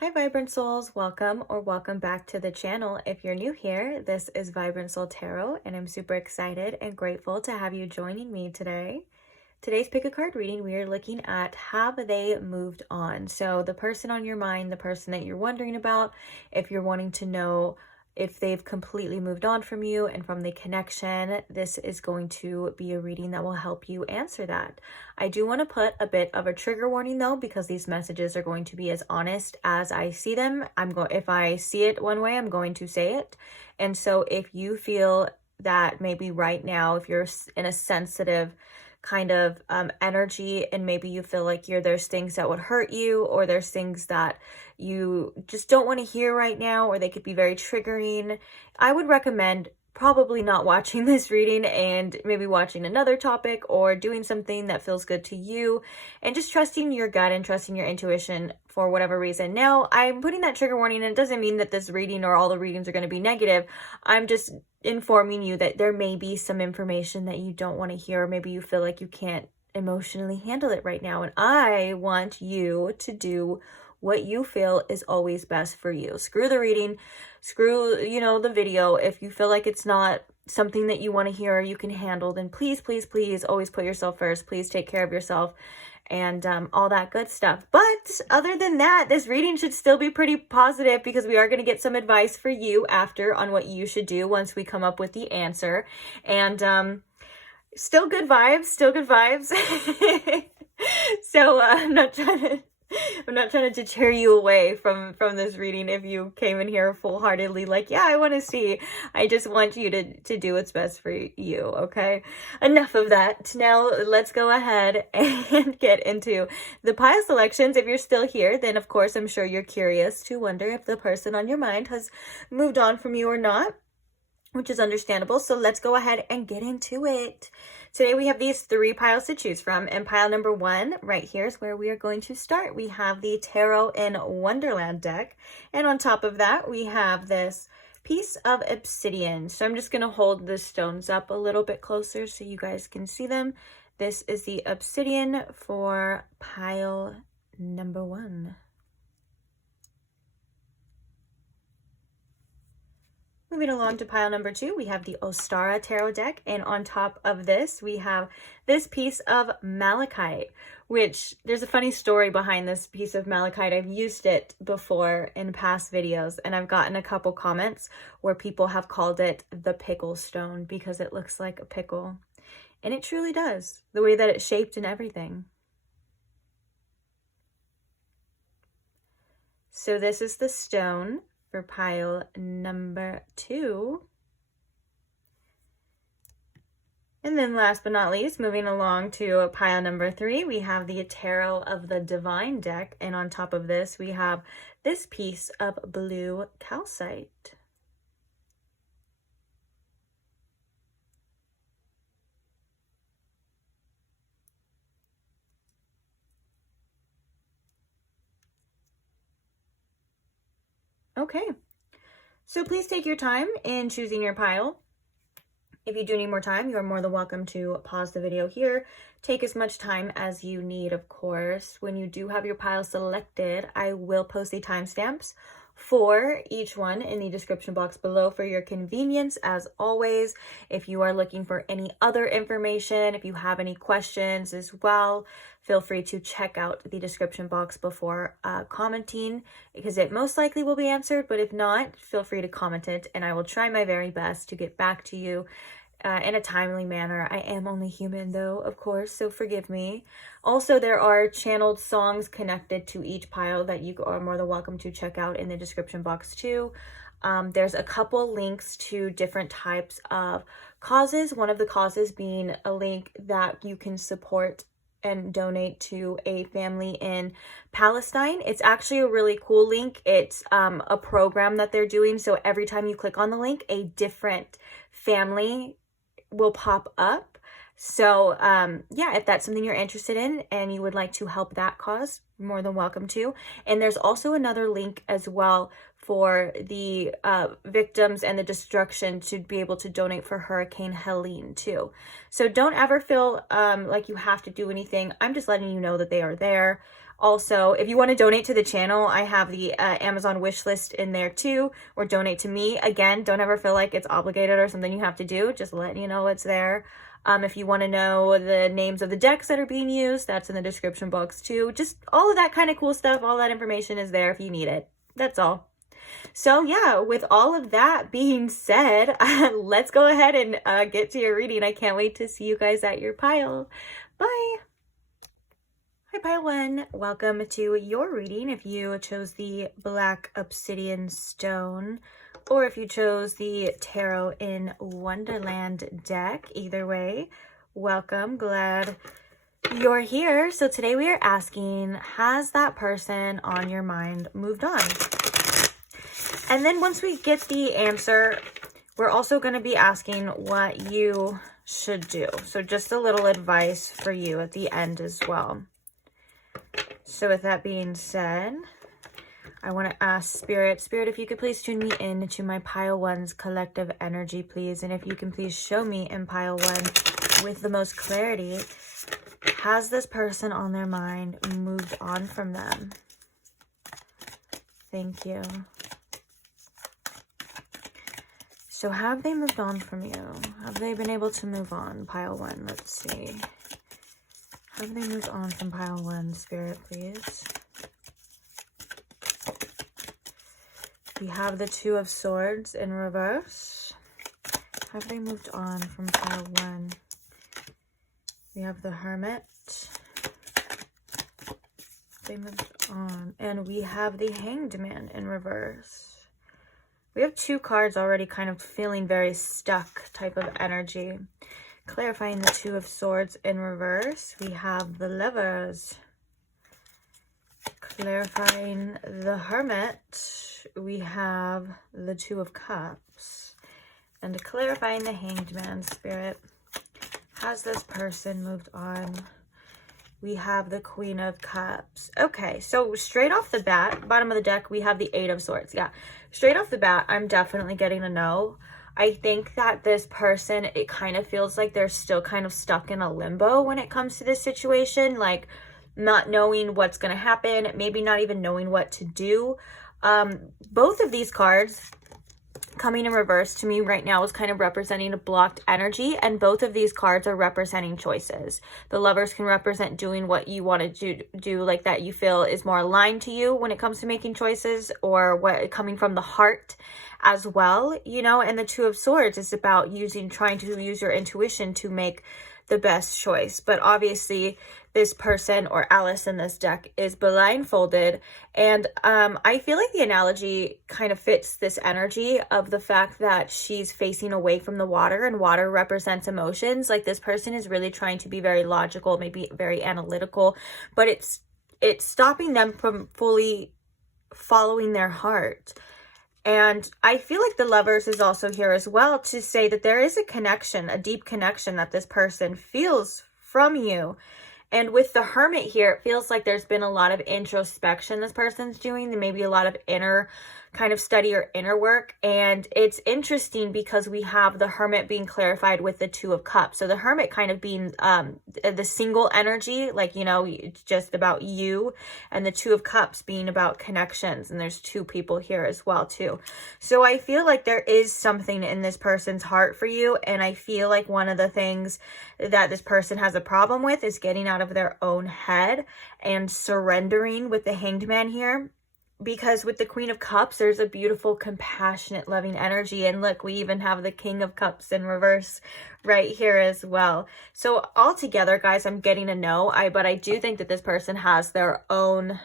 Hi Vibrant Souls, welcome or welcome back to the channel. If you're new here, this is Vibrant Soul Tarot and I'm super excited and grateful to have you joining me today. Today's pick a card reading, we are looking at have they moved on? So the person on your mind, the person that you're wondering about, if you're wanting to know if they've completely moved on from you and from the connection, this is going to be a reading that will help you answer that. I do want to put a bit of a trigger warning though, because these messages are going to be as honest as I see them. If I see it one way, I'm going to say it. And so if you feel that maybe right now, if you're in a sensitive kind of energy and maybe you feel like there's things that would hurt you, or there's things that you just don't want to hear right now, or they could be very triggering, I would recommend probably not watching this reading and maybe watching another topic or doing something that feels good to you and just trusting your gut and trusting your intuition for whatever reason. Now, I'm putting that trigger warning and it doesn't mean that this reading or all the readings are going to be negative. I'm just informing you that there may be some information that you don't want to hear, or maybe you feel like you can't emotionally handle it right now. And I want you to do what you feel is always best for you. Screw the reading, screw, the video. If you feel like it's not something that you want to hear or you can handle, then please, please, please always put yourself first. Please take care of yourself and all that good stuff. But other than that, this reading should still be pretty positive, because we are going to get some advice for you after on what you should do once we come up with the answer. And still good vibes, So I'm not trying to deter you away from this reading if you came in here full-heartedly like, yeah, I want to see. I just want you to do what's best for you, okay? Enough of that. Now let's go ahead and get into the pile selections. If you're still here, then of course I'm sure you're curious to wonder if the person on your mind has moved on from you or not, which is understandable. So let's go ahead and get into it. Today we have these 3 piles to choose from, and pile number 1 right here is where we are going to start. We have the Tarot in Wonderland deck, and on top of that we have this piece of obsidian. So I'm just going to hold the stones up a little bit closer so you guys can see them. This is the obsidian for pile number 1. Moving along to pile number 2, we have the Ostara Tarot deck, and on top of this, we have this piece of malachite, which there's a funny story behind this piece of malachite. I've used it before in past videos, and I've gotten a couple comments where people have called it the pickle stone because it looks like a pickle, and it truly does, the way that it's shaped and everything. So this is the stone for pile number 2. And then last but not least, moving along to pile number 3, we have the Tarot of the Divine deck, and on top of this we have this piece of blue calcite. Okay, so please take your time in choosing your pile. If you do need more time, you are more than welcome to pause the video here. Take as much time as you need, of course. When you do have your pile selected, I will post the timestamps for each one in the description box below for your convenience. As always, if you are looking for any other information, if you have any questions as well, feel free to check out the description box before commenting, because it most likely will be answered. But if not, feel free to comment it and I will try my very best to get back to you in a timely manner. I am only human though, of course, so forgive me. Also, there are channeled songs connected to each pile that you are more than welcome to check out in the description box too. There's a couple links to different types of causes. One of the causes being a link that you can support and donate to a family in Palestine. It's actually a really cool link. It's a program that they're doing. So every time you click on the link, a different family will pop up. So yeah, if that's something you're interested in and you would like to help that cause, more than welcome to. And there's also another link as well for the victims and the destruction to be able to donate for Hurricane Helene too. So don't ever feel like you have to do anything. I'm just letting you know that they are there. Also, if you want to donate to the channel, I have the Amazon wish list in there too, or donate to me. Again, don't ever feel like it's obligated or something you have to do. Just letting you know it's there. If you want to know the names of the decks that are being used, that's in the description box too. Just all of that kind of cool stuff. All that information is there if you need it. That's all. So yeah, with all of that being said, let's go ahead and get to your reading. I can't wait to see you guys at your pile. Bye. Hi pile one, welcome to your reading. If you chose the black obsidian stone, or if you chose the Tarot in Wonderland deck, either way, welcome. Glad you're here. So today we are asking, has that person on your mind moved on? And then once we get the answer, we're also going to be asking what you should do. So just a little advice for you at the end as well. So with that being said, I want to ask Spirit, if you could please tune me in to my pile one's collective energy, please. And if you can please show me in pile one with the most clarity, has this person on their mind moved on from them? Thank you. So have they moved on from you? Have they been able to move on? Pile one, let's see. Have they moved on from pile one, Spirit, please? We have the Two of Swords in reverse. Have they moved on from pile one? We have the Hermit. They moved on. And we have the Hanged Man in reverse. We have two cards already kind of feeling very stuck type of energy. Clarifying the Two of Swords in reverse, we have the Lovers. Clarifying the Hermit, we have the Two of Cups. And clarifying the Hanged Man, Spirit, has this person moved on? We have the Queen of Cups. Okay, so straight off the bat, bottom of the deck, we have the Eight of Swords. Yeah, straight off the bat, I'm definitely getting a no. I think that this person, it kind of feels like they're still kind of stuck in a limbo when it comes to this situation, like not knowing what's going to happen, maybe not even knowing what to do. Both of these cards coming in reverse to me right now is kind of representing a blocked energy, and both of these cards are representing choices. The Lovers can represent doing what you want to do, like that you feel is more aligned to you when it comes to making choices, or what coming from the heart as well, you know. And the Two of Swords is about trying to use your intuition to make the best choice. But obviously this person, or Alice in this deck, is blindfolded, and I feel like the analogy kind of fits this energy of the fact that she's facing away from the water, and water represents emotions. Like this person is really trying to be very logical, maybe very analytical, but it's stopping them from fully following their heart. And I feel like the Lovers is also here as well to say that there is a connection, a deep connection that this person feels from you. And with the Hermit here, it feels like there's been a lot of introspection this person's doing. There may be a lot of inner kind of study or inner work. And it's interesting because we have the Hermit being clarified with the Two of Cups. So the Hermit kind of being the single energy, like, you know, it's just about you. And the Two of Cups being about connections. And there's two people here as well too. So I feel like there is something in this person's heart for you. And I feel like one of the things that this person has a problem with is getting out of their own head and surrendering with the Hanged Man here. Because with the Queen of Cups, there's a beautiful, compassionate, loving energy. And look, we even have the King of Cups in reverse right here as well. So altogether, guys, I'm getting a no. But I do think that this person has their own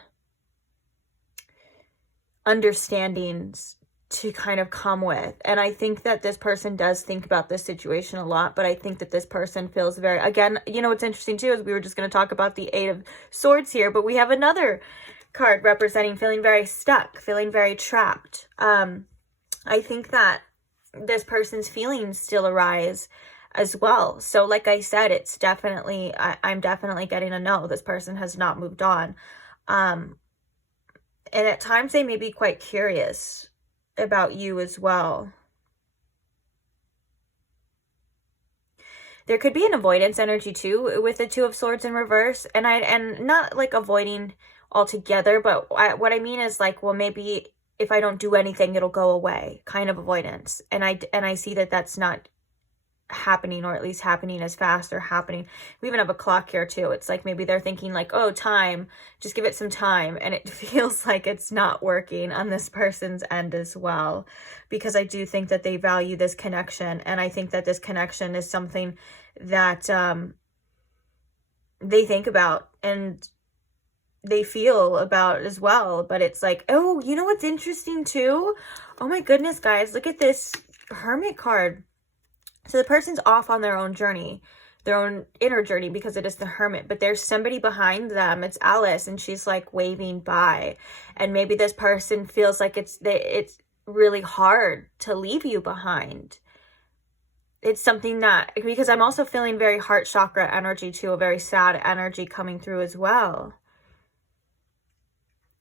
understandings to kind of come with. And I think that this person does think about this situation a lot. But I think that this person feels very, again, you know, what's interesting too is we were just going to talk about the Eight of Swords here. But we have another card representing feeling very stuck, feeling very trapped. I think that this person's feelings still arise as well. So like I said, it's definitely, I'm definitely getting a no. This person has not moved on. And at times they may be quite curious about you as well. There could be an avoidance energy too with the Two of Swords in reverse, and not like avoiding altogether, but what I mean is like, well, maybe if I don't do anything, it'll go away, kind of avoidance. And I see that that's not happening, or at least happening as fast, or happening. We even have a clock here too. It's like maybe they're thinking like, oh, time, just give it some time. And it feels like it's not working on this person's end as well, because I do think that they value this connection. And I think that this connection is something that they think about and they feel about as well. But it's like, oh, you know what's interesting too? Oh my goodness, guys, look at this Hermit card. So the person's off on their own journey, their own inner journey, because it is the Hermit, but there's somebody behind them. It's Alice, and she's like waving by. And maybe this person feels like it's really hard to leave you behind. It's something that, because I'm also feeling very heart chakra energy too, a very sad energy coming through as well.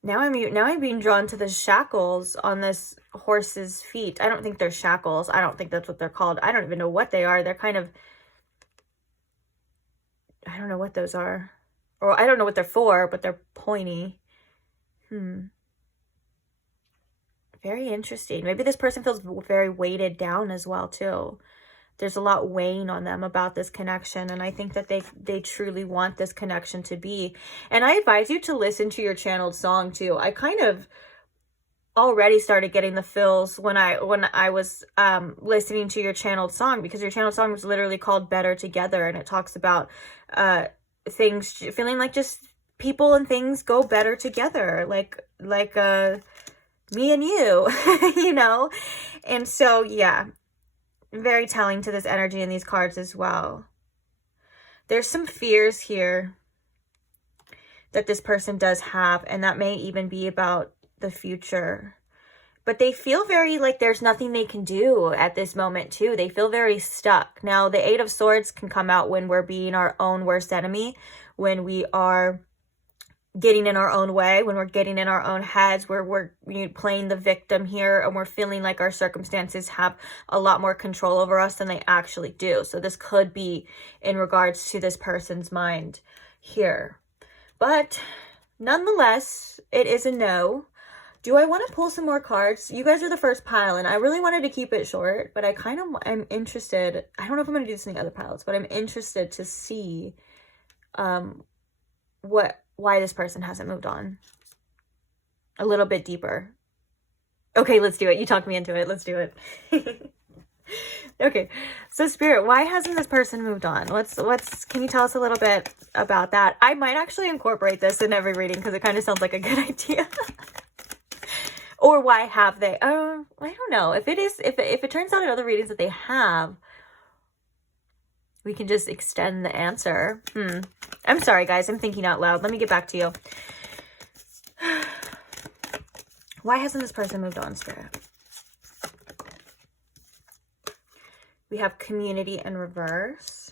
Now I'm being drawn to the shackles on this horse's feet. I don't think they're shackles. I don't think that's what they're called. I don't even know what they are. They're kind of, I don't know what those are. Or I don't know what they're for, but they're pointy. Very interesting. Maybe this person feels very weighted down as well too. There's a lot weighing on them about this connection. And I think that they truly want this connection to be. And I advise you to listen to your channeled song too. I kind of already started getting the feels when I was listening to your channeled song, because your channeled song was literally called Better Together. And it talks about things, feeling like just people and things go better together. Like me and you, you know? And so, yeah. Very telling to this energy in these cards as well. There's some fears here that this person does have, and that may even be about the future. But they feel very like there's nothing they can do at this moment too. They feel very stuck. Now, the Eight of Swords can come out when we're being our own worst enemy, when we are getting in our own way, when we're getting in our own heads, where we're playing the victim here, and we're feeling like our circumstances have a lot more control over us than they actually do. So this could be in regards to this person's mind here. But nonetheless, it is a no. Do I want to pull some more cards? You guys are the first pile, and I really wanted to keep it short, but I'm interested. I don't know if I'm going to do this in the other piles, but I'm interested to see why this person hasn't moved on a little bit deeper. Okay, let's do it. You talked me into it. Let's do it. Okay, so Spirit, why hasn't this person moved on? Can you tell us a little bit about that? I might actually incorporate this in every reading, because it kind of sounds like a good idea. Or why have they? I don't know. If it turns out in other readings that they have, we can just extend the answer. I'm sorry, guys. I'm thinking out loud. Let me get back to you. Why hasn't this person moved on, Spirit? We have community in reverse.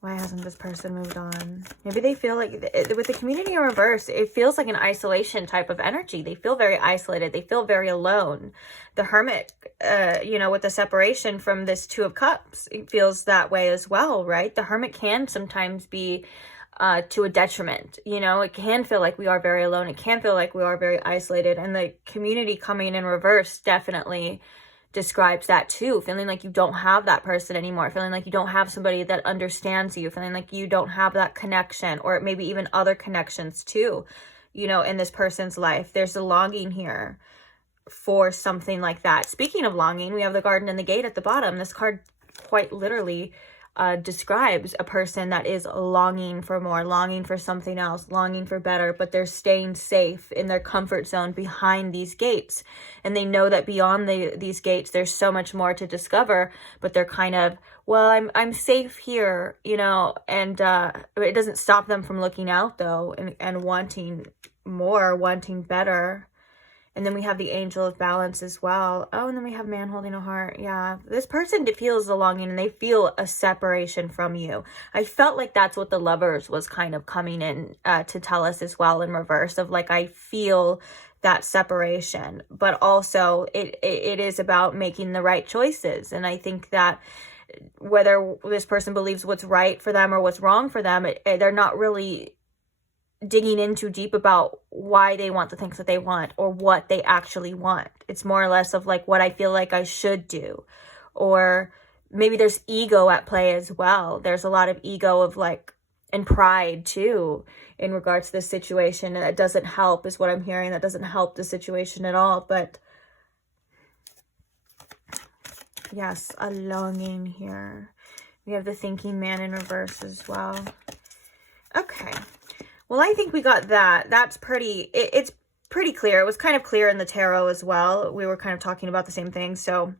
Why hasn't this person moved on? Maybe they feel like with the community in reverse, it feels like an isolation type of energy. They feel very isolated. They feel very alone. The Hermit, with the separation from this Two of Cups, it feels that way as well, right? The Hermit can sometimes be to a detriment. It can feel like we are very alone. It can feel like we are very isolated. And the community coming in reverse definitely describes that too. Feeling like you don't have that person anymore, feeling like you don't have somebody that understands you, feeling like you don't have that connection, or maybe even other connections too, in this person's life. There's a longing here for something like that. Speaking of longing, we have the Garden and the Gate at the bottom. This card quite literally describes a person that is longing for more, longing for something else, longing for better, but they're staying safe in their comfort zone behind these gates. And they know that beyond these gates, there's so much more to discover, but they're kind of, well, I'm safe here, and it doesn't stop them from looking out though, and wanting more, wanting better. And then we have the Angel of Balance as well. Oh, and then we have Man holding a heart. Yeah, this person feels the longing, and they feel a separation from you. I felt like that's what the Lovers was kind of coming in to tell us as well in reverse, of like, I feel that separation. But also it is about making the right choices. And I think that whether this person believes what's right for them or what's wrong for them, they're not really digging in too deep about why they want the things that they want or what they actually want. It's more or less of like what I feel like I should do. Or maybe there's ego at play as well. There's a lot of ego of like, and pride too, in regards to this situation. And that doesn't help, is what I'm hearing. That doesn't help the situation at all. But yes, a longing here. We have the thinking man in reverse as well. Okay. Well, I think we got that. That's pretty, it's pretty clear. It was kind of clear in the tarot as well. We were kind of talking about the same thing. So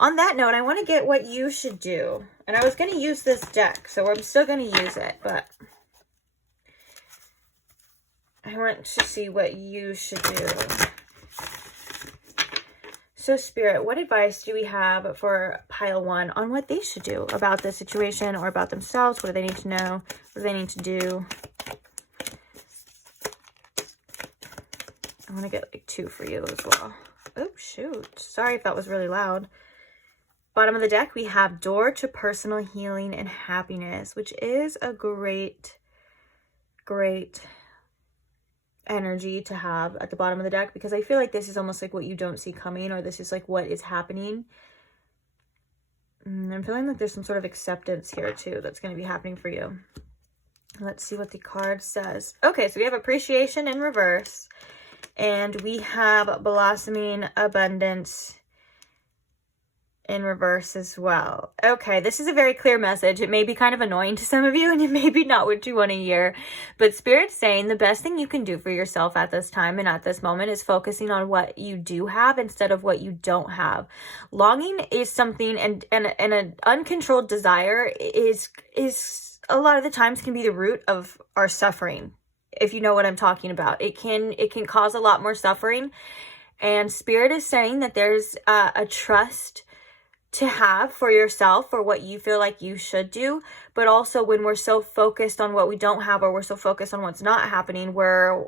on that note, I want to get what you should do. And I was going to use this deck, so I'm still going to use it, but I want to see what you should do. So Spirit, what advice do we have for pile 1 on what they should do about this situation or about themselves? What do they need to know? What do they need to do? I want to get like 2 for you as well. Oh, shoot. Sorry if that was really loud. Bottom of the deck, we have door to personal healing and happiness, which is a great, great energy to have at the bottom of the deck, because I feel like this is almost like what you don't see coming, or this is like what is happening. I'm feeling like there's some sort of acceptance here too that's going to be happening for you. Let's see what the card says. Okay, so we have appreciation in reverse, and we have blossoming abundance in reverse as well. Okay, this is a very clear message. It may be kind of annoying to some of you, and it may be not what you want to hear, but Spirit's saying the best thing you can do for yourself at this time and at this moment is focusing on what you do have instead of what you don't have. Longing is something, and an uncontrolled desire is a lot of the times can be the root of our suffering. If you know what I'm talking about, it can cause a lot more suffering. And Spirit is saying that there's a trust to have for yourself, for what you feel like you should do. But also when we're so focused on what we don't have, or we're so focused on what's not happening, we're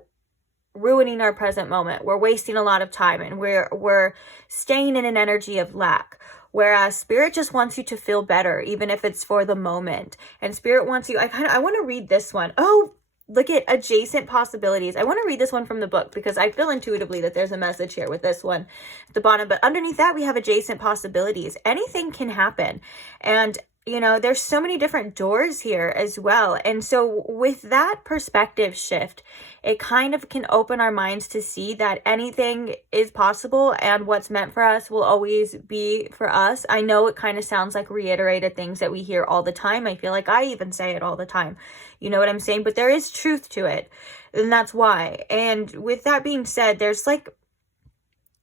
ruining our present moment. We're wasting a lot of time, and we're staying in an energy of lack. Whereas Spirit just wants you to feel better, even if it's for the moment. And Spirit wants you, I want to read this one. Oh, look at adjacent possibilities. I want to read this one from the book because I feel intuitively that there's a message here with this one at the bottom. But underneath that, we have adjacent possibilities. Anything can happen. And, you know, there's so many different doors here as well. And so with that perspective shift, it kind of can open our minds to see that anything is possible, and what's meant for us will always be for us. I know it kind of sounds like reiterated things that we hear all the time. I feel like I even say it all the time. You know what I'm saying? But there is truth to it, and that's why. And with that being said, there's like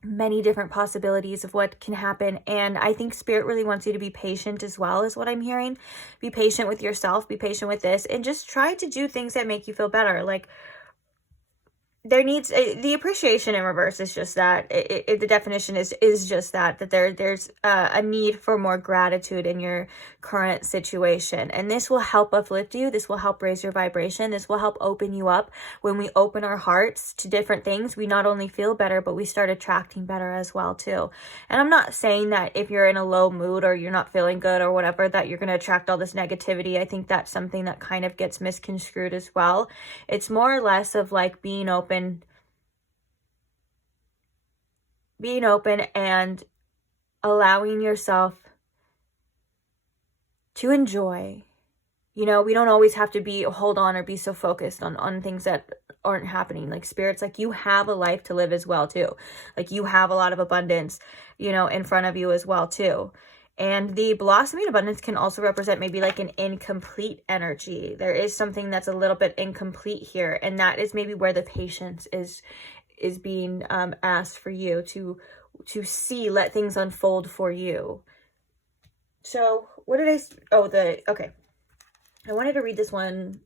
many different possibilities of what can happen. And I think Spirit really wants you to be patient as well, is what I'm hearing. Be patient with yourself, be patient with this, and just try to do things that make you feel better. Like, there needs the appreciation in reverse is just that the definition is just that there's a need for more gratitude in your current situation, and this will help uplift you. This will help raise your vibration. This will help open you up. When we open our hearts to different things, we not only feel better, but we start attracting better as well too. And I'm not saying that if you're in a low mood or you're not feeling good or whatever, that you're going to attract all this negativity. I think that's something that kind of gets misconstrued as well. It's more or less of like being open and allowing yourself to enjoy. You know, we don't always have to hold on or be so focused on things that aren't happening. Like, Spirit's like, you have a life to live as well too. Like, you have a lot of abundance, you know, in front of you as well too. And the blossoming abundance can also represent maybe like an incomplete energy. There is something that's a little bit incomplete here, and that is maybe where the patience is being asked for you to see, let things unfold for you. So what did okay. I wanted to read this one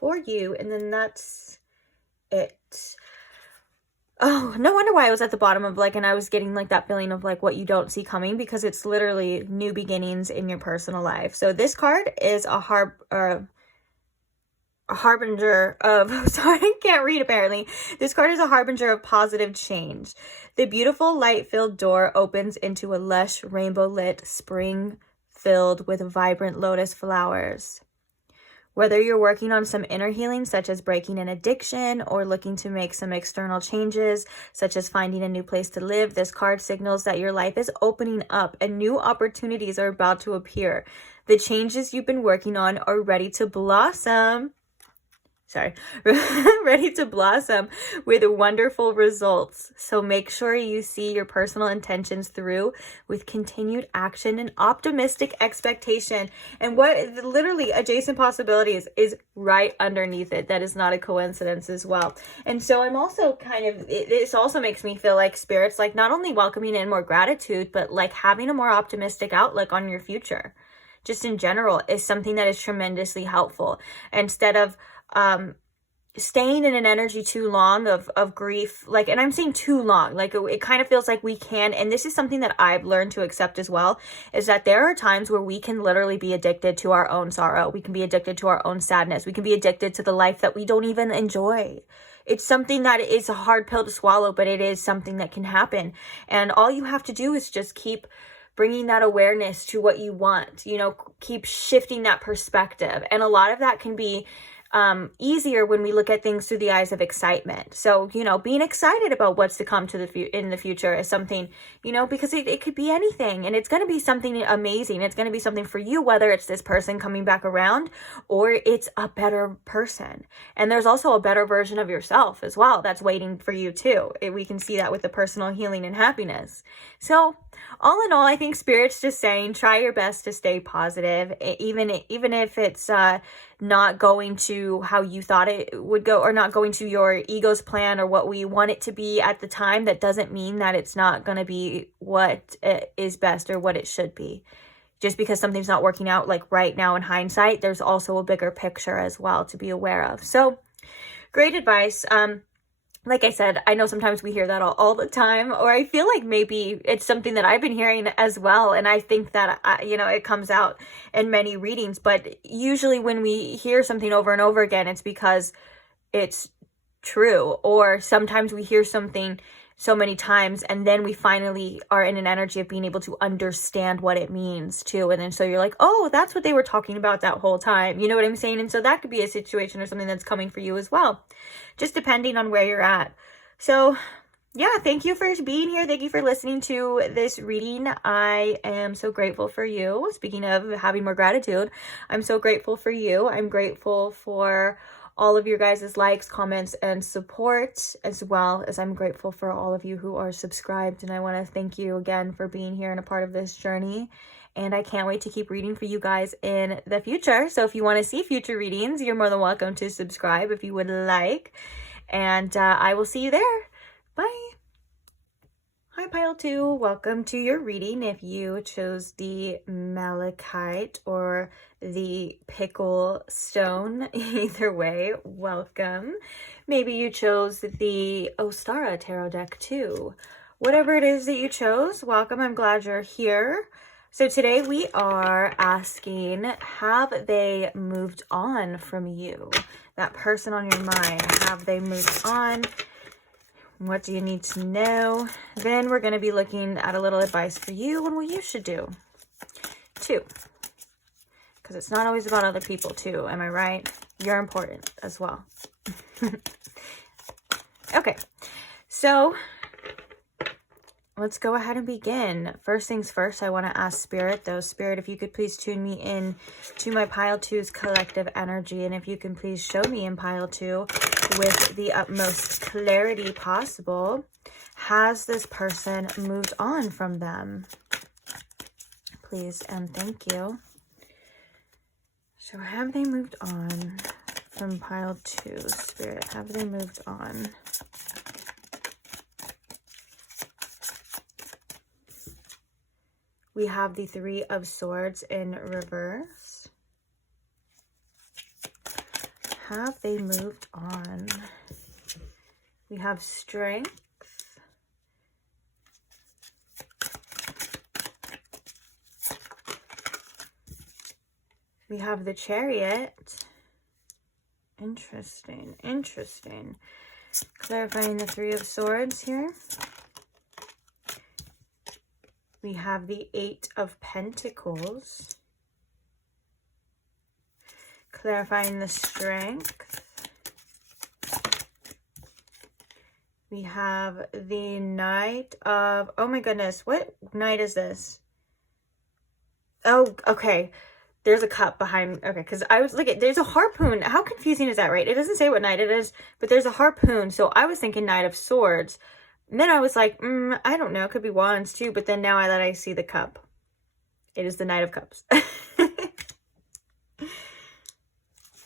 for you, and then that's it. Oh, no wonder why I was at the bottom of like, and I was getting like that feeling of like what you don't see coming, because it's literally new beginnings in your personal life. So this card is a harbinger of, sorry, I can't read apparently. This card is a harbinger of positive change. The beautiful light-filled door opens into a lush, rainbow-lit spring filled with vibrant lotus flowers. Whether you're working on some inner healing, such as breaking an addiction, or looking to make some external changes, such as finding a new place to live, this card signals that your life is opening up and new opportunities are about to appear. The changes you've been working on are ready to blossom. Ready to blossom with wonderful results. So make sure you see your personal intentions through with continued action and optimistic expectation. And what literally adjacent possibilities is right underneath it. That is not a coincidence as well. And so I'm also this also makes me feel like Spirit's like not only welcoming in more gratitude, but like having a more optimistic outlook on your future. Just in general is something that is tremendously helpful. Instead of staying in an energy too long of grief, like, and I'm saying too long, like it kind of feels like we can, and this is something that I've learned to accept as well, is that there are times where we can literally be addicted to our own sorrow. We can be addicted to our own sadness. We can be addicted to the life that we don't even enjoy. It's something that is a hard pill to swallow, but it is something that can happen. And all you have to do is just keep bringing that awareness to what you want, you know, keep shifting that perspective. And a lot of that can be easier when we look at things through the eyes of excitement. So, you know, being excited about what's to come in the future is something, you know, because it could be anything, and it's going to be something amazing. It's going to be something for you, whether it's this person coming back around or it's a better person. And there's also a better version of yourself as well that's waiting for you too. We can see that with the personal healing and happiness. So all in all, I think Spirit's just saying, try your best to stay positive, even if it's not going to how you thought it would go, or not going to your ego's plan or what we want it to be at the time. That doesn't mean that it's not going to be what is best or what it should be. Just because something's not working out like right now in hindsight, there's also a bigger picture as well to be aware of. So great advice. Like I said, I know sometimes we hear that all the time, or I feel like maybe it's something that I've been hearing as well. And I think that, you know, it comes out in many readings, but usually when we hear something over and over again, it's because it's true. Or sometimes we hear something so many times and then we finally are in an energy of being able to understand what it means too. And then so you're like, oh, that's what they were talking about that whole time. You know what I'm saying? And so that could be a situation or something that's coming for you as well, just depending on where you're at. So yeah, thank you for being here. Thank you for listening to this reading. I am so grateful for you. Speaking of having more gratitude, I'm so grateful for you. I'm grateful for all of your guys' likes, comments, and support, as well as I'm grateful for all of you who are subscribed. And I want to thank you again for being here and a part of this journey. And I can't wait to keep reading for you guys in the future. So if you want to see future readings, you're more than welcome to subscribe if you would like. And I will see you there. Bye. Hi, Pile 2. Welcome to your reading. If you chose the malachite or the pickle stone, either way, welcome. Maybe you chose the Ostara tarot deck too. Whatever it is that you chose, welcome. I'm glad you're here. So today we are asking, have they moved on from you? That person on your mind, have they moved on? What do you need to know? Then we're going to be looking at a little advice for you on what you should do too. Because it's not always about other people too. Am I right? You're important as well. Okay. So let's go ahead and begin. First things first, I want to ask Spirit, though. Spirit, if you could please tune me in to my Pile 2's collective energy. And if you can please show me in Pile 2 with the utmost clarity possible, has this person moved on from them? Please and thank you. So have they moved on from Pile 2, Spirit? Have they moved on? We have the Three of Swords in reverse. Have they moved on? We have Strength. We have the Chariot. Interesting, interesting. Clarifying the Three of Swords here. We have the Eight of Pentacles. Clarifying the strength. We have the Knight of, oh my goodness, what knight is this? Oh, okay. There's a cup behind, okay, because I was looking, there's a harpoon. How confusing is that, right? It doesn't say what knight it is, but there's a harpoon. So I was thinking Knight of Swords. And then I was like, I don't know, it could be wands too. But then now that I see the cup, it is the Knight of Cups.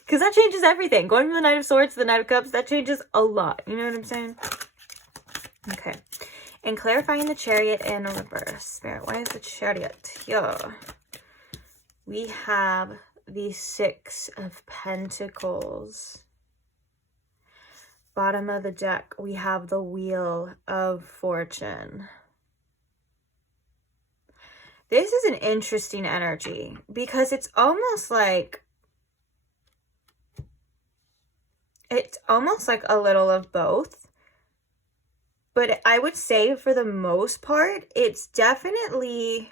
Because that changes everything. Going from the Knight of Swords to the Knight of Cups, that changes a lot. You know what I'm saying? Okay. And clarifying the Chariot in reverse. Spirit, why is the Chariot here? We have the Six of Pentacles. Bottom of the deck, we have the Wheel of Fortune. This is an interesting energy because it's almost like a little of both. But I would say for the most part, it's definitely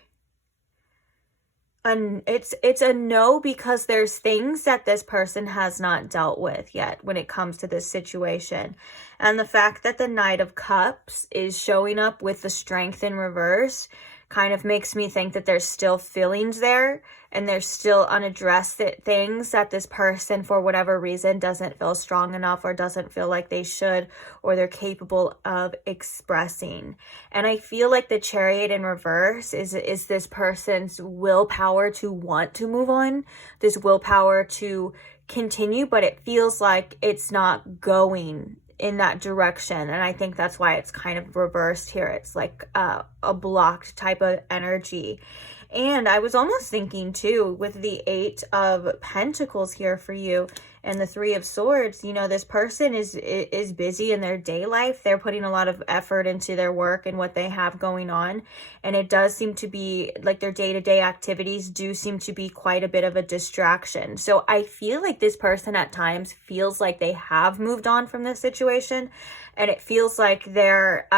it's a no, because there's things that this person has not dealt with yet when it comes to this situation. And the fact that the Knight of Cups is showing up with the Strength in reverse kind of makes me think that there's still feelings there, and there's still unaddressed things that this person, for whatever reason, doesn't feel strong enough, or doesn't feel like they should, or they're capable of expressing. And I feel like the Chariot in reverse is this person's willpower to want to move on, this willpower to continue, but it feels like it's not going in that direction. And I think that's why it's kind of reversed here. It's like a blocked type of energy. And I was almost thinking too, with the Eight of Pentacles here for you and the Three of Swords, you know, this person is busy in their day life. They're putting a lot of effort into their work and what they have going on. And it does seem to be like their day-to-day activities do seem to be quite a bit of a distraction. So I feel like this person at times feels like they have moved on from this situation. And it feels like they're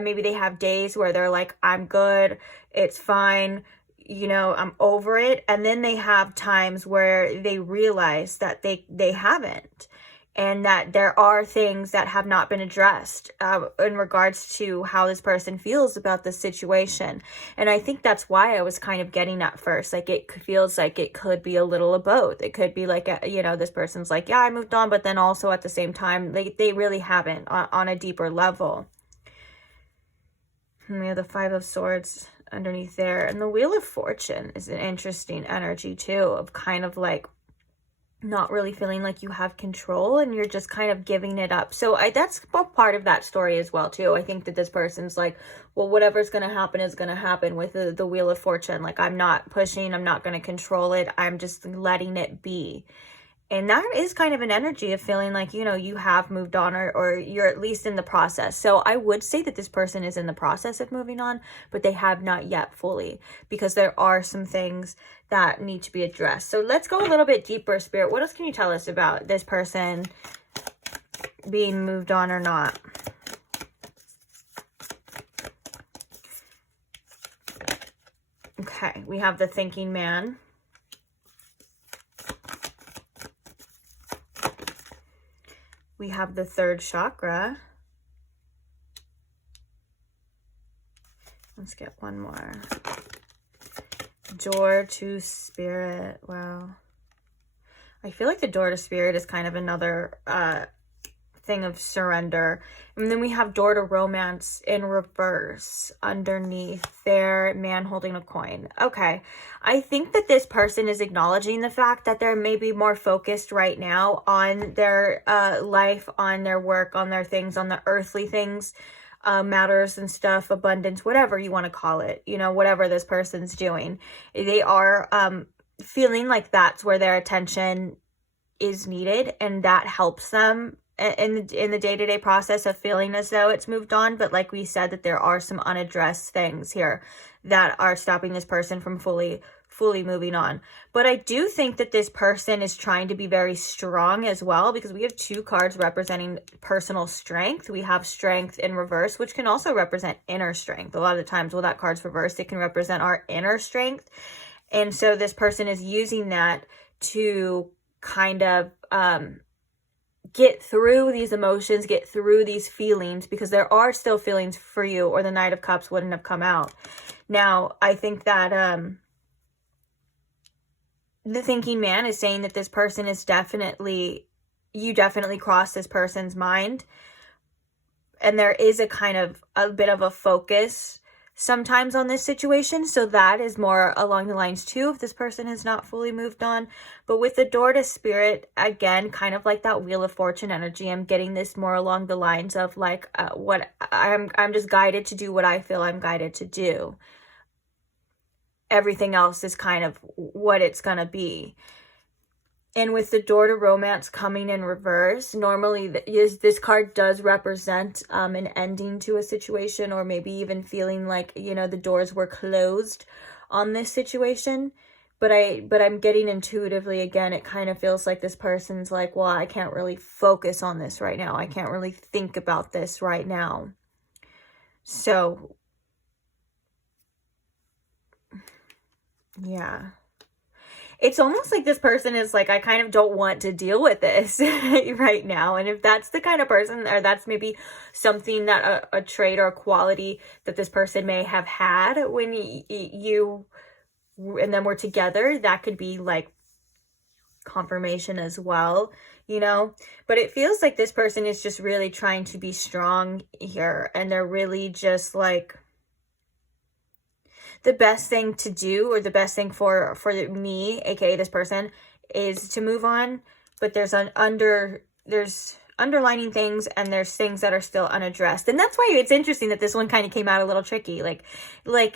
maybe they have days where they're like, I'm good, it's fine, you know, I'm over it. And then they have times where they realize that they haven't, and that there are things that have not been addressed in regards to how this person feels about the situation. And I think that's why I was kind of getting at first, like it feels like it could be a little of both. It could be like, you know, this person's like, yeah, I moved on, but then also at the same time, they really haven't on a deeper level. And we have the Five of Swords underneath there, and the Wheel of Fortune is an interesting energy too, of kind of like not really feeling like you have control, and you're just kind of giving it up. So that's part of that story as well too. I think that this person's like, well, whatever's going to happen is going to happen with the Wheel of Fortune. Like, I'm not pushing, I'm not going to control it, I'm just letting it be. And that is kind of an energy of feeling like, you know, you have moved on, or you're at least in the process. So I would say that this person is in the process of moving on, but they have not yet fully, because there are some things that need to be addressed. So let's go a little bit deeper, Spirit. What else can you tell us about this person being moved on or not? Okay, we have the Thinking Man. We have the Third Chakra. Let's get one more. Door to Spirit. Wow. I feel like the Door to Spirit is kind of another thing of surrender. And then we have Door to Romance in reverse underneath there, Man holding a coin. Okay. I think that this person is acknowledging the fact that they're maybe more focused right now on their life, on their work, on their things, on the earthly things, matters and stuff, abundance, whatever you want to call it, you know, whatever this person's doing. They are feeling like that's where their attention is needed, and that helps them in the day-to-day process of feeling as though it's moved on. But like we said, that there are some unaddressed things here that are stopping this person from fully moving on. But I do think that this person is trying to be very strong as well, because we have two cards representing personal strength. We have Strength in reverse, which can also represent inner strength. A lot of the times when that card's reversed, it can represent our inner strength. And so this person is using that to kind of get through these emotions, get through these feelings, because there are still feelings for you, or the Knight of Cups wouldn't have come out. Now, I think that the thinking man is saying that this person is definitely, you definitely crossed this person's mind. And there is a bit of a focus sometimes on this situation. So that is more along the lines too, if this person has not fully moved on. But with the door to spirit, again, kind of like that Wheel of Fortune energy, I'm getting this more along the lines of like what I'm just guided to do what I feel I'm guided to do. Everything else is kind of what it's going to be. And with the door to romance coming in reverse, normally this card does represent an ending to a situation, or maybe even feeling like, you know, the doors were closed on this situation. But I'm getting intuitively, again, it kind of feels like this person's like, well, I can't really focus on this right now. I can't really think about this right now. So, yeah. It's almost like this person is like, I kind of don't want to deal with this right now. And if that's the kind of person, or that's maybe something that a trait or a quality that this person may have had when you and then we're together, that could be like confirmation as well, you know. But it feels like this person is just really trying to be strong here, and they're really just like, the best thing to do, or the best thing for me, aka this person, is to move on. But there's underlining things, and there's things that are still unaddressed. And that's why it's interesting that this one kind of came out a little tricky. Like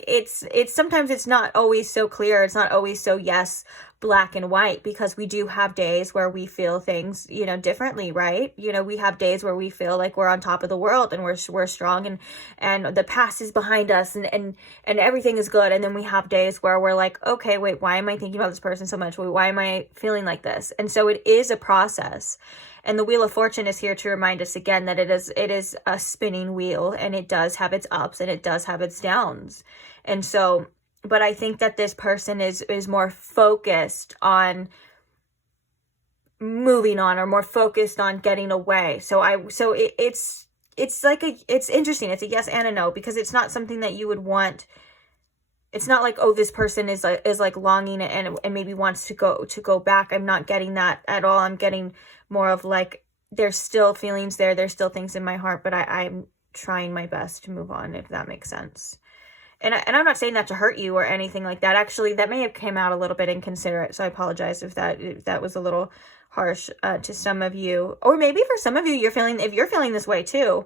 it's sometimes it's not always so clear. It's not always so yes, black and white, because we do have days where we feel things, you know, differently, right? You know, we have days where we feel like we're on top of the world, and we're strong, and the past is behind us, and everything is good. And then we have days where we're like, okay, wait, why am I thinking about this person so much? Why am I feeling like this? And so it is a process. And the Wheel of Fortune is here to remind us again that it is a spinning wheel, and it does have its ups and it does have its downs. And so, but I think that this person is more focused on moving on, or more focused on getting away. So it's like it's interesting. It's a yes and a no, because it's not something that you would want. It's not like, oh, this person is like longing and maybe wants to go back. I'm not getting that at all. I'm getting more of like, there's still feelings there. There's still things in my heart, but I'm trying my best to move on, if that makes sense. And I'm not saying that to hurt you or anything like that. Actually, that may have came out a little bit inconsiderate. So I apologize if that was a little harsh to some of you. Or maybe for some of you, if you're feeling this way too,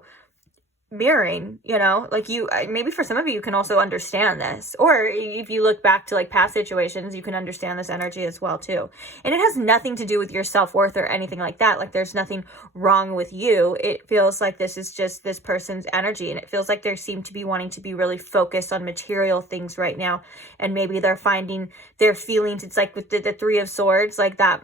mirroring, you know, like maybe for some of you can also understand this. Or if you look back to like past situations, you can understand this energy as well too. And it has nothing to do with your self-worth or anything like that. Like there's nothing wrong with you. It feels like this is just this person's energy, and it feels like they seem to be wanting to be really focused on material things right now. And maybe they're finding their feelings. It's like with the Three of Swords, like that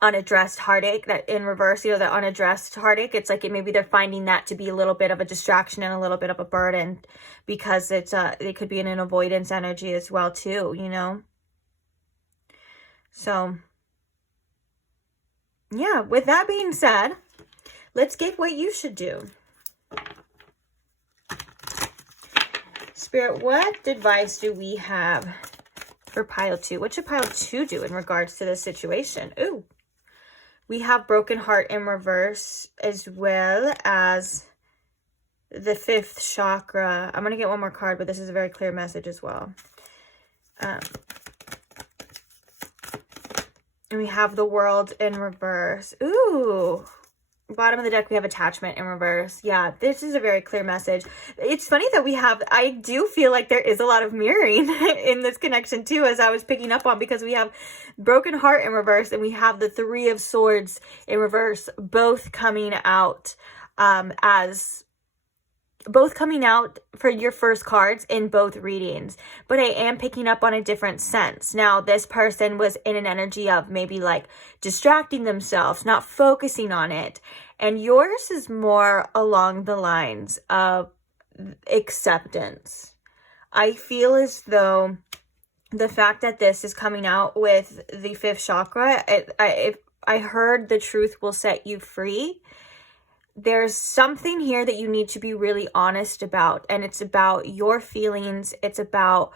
unaddressed heartache, that in reverse, you know, the unaddressed heartache. It's like maybe they're finding that to be a little bit of a distraction and a little bit of a burden, because it could be an avoidance energy as well too, you know. So yeah, with that being said, let's get what you should do. Spirit, what advice do we have for pile 2? What should pile 2 do in regards to this situation? Ooh, we have broken heart in reverse, as well as the 5th chakra. I'm going to get one more card, but this is a very clear message as well. And we have the World in reverse. Ooh, bottom of the deck, we have attachment in reverse. Yeah, this is a very clear message. It's funny that I do feel like there is a lot of mirroring in this connection too, as I was picking up on, because we have broken heart in reverse, and we have the Three of Swords in reverse, both coming out for your first cards in both readings. But I am picking up on a different sense. Now, this person was in an energy of maybe like distracting themselves, not focusing on it. And yours is more along the lines of acceptance. I feel as though the fact that this is coming out with the 5th chakra, I heard the truth will set you free. There's something here that you need to be really honest about, and it's about your feelings. It's about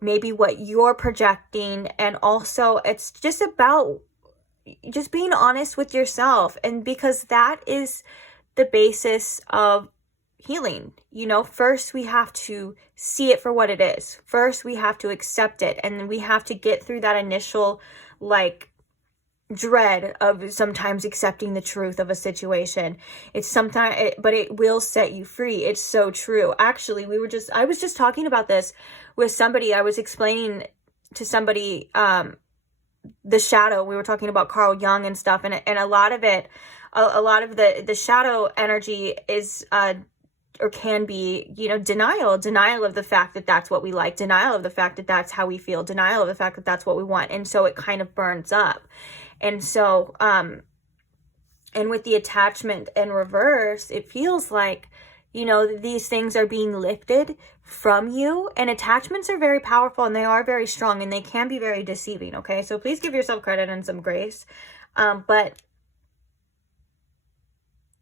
maybe what you're projecting, and also it's just about just being honest with yourself. And because that is the basis of healing. You know, first we have to see it for what it is. First we have to accept it, and then we have to get through that initial like dread of sometimes accepting the truth of a situation. It's sometimes, but it will set you free. It's so true. Actually, I was just talking about this with somebody. I was explaining to somebody the shadow. We were talking about Carl Jung and stuff, and a lot of it, a lot of the shadow energy is or can be, you know, denial of the fact that that's what we like, denial of the fact that that's how we feel, denial of the fact that that's what we want. And so it kind of burns up. And so, and with the attachment in reverse, it feels like, you know, these things are being lifted from you, and attachments are very powerful, and they are very strong, and they can be very deceiving. Okay. So please give yourself credit and some grace. But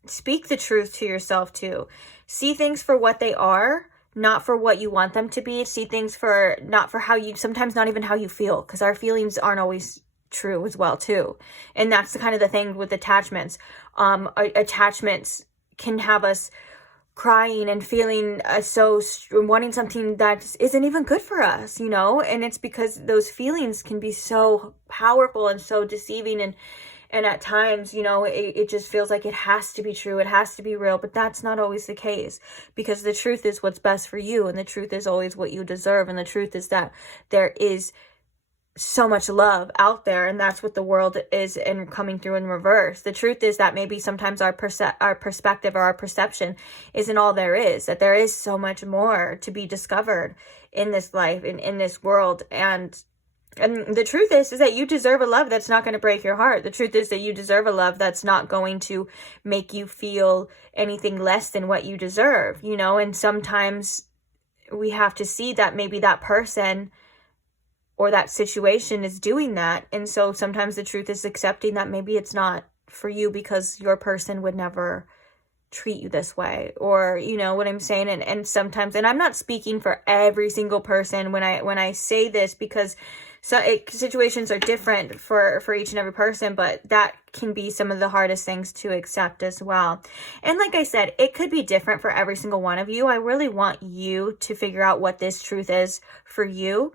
speak the truth to yourself too. See things for what they are, not for what you want them to be. See things for, not for how you, sometimes not even how you feel, because our feelings aren't always true as well too. And that's the kind of the thing with attachments. Attachments can have us crying and feeling wanting something that isn't even good for us, you know. And it's because those feelings can be so powerful and so deceiving, and at times, you know, it just feels like it has to be true, it has to be real. But that's not always the case, because the truth is what's best for you, and the truth is always what you deserve, and the truth is that there is so much love out there, and that's what the world is and coming through in reverse. The truth is that maybe sometimes our perspective or our perception isn't all there is, that there is so much more to be discovered in this life, in this world. And the truth is that you deserve a love that's not going to break your heart. The truth is that you deserve a love that's not going to make you feel anything less than what you deserve, you know. And sometimes we have to see that maybe that person or that situation is doing that. And so sometimes the truth is accepting that maybe it's not for you, because your person would never treat you this way, or, you know what I'm saying. And sometimes, and I'm not speaking for every single person when I say this, because situations are different for each and every person, but that can be some of the hardest things to accept as well. And like I said, it could be different for every single one of you. I really want you to figure out what this truth is for you.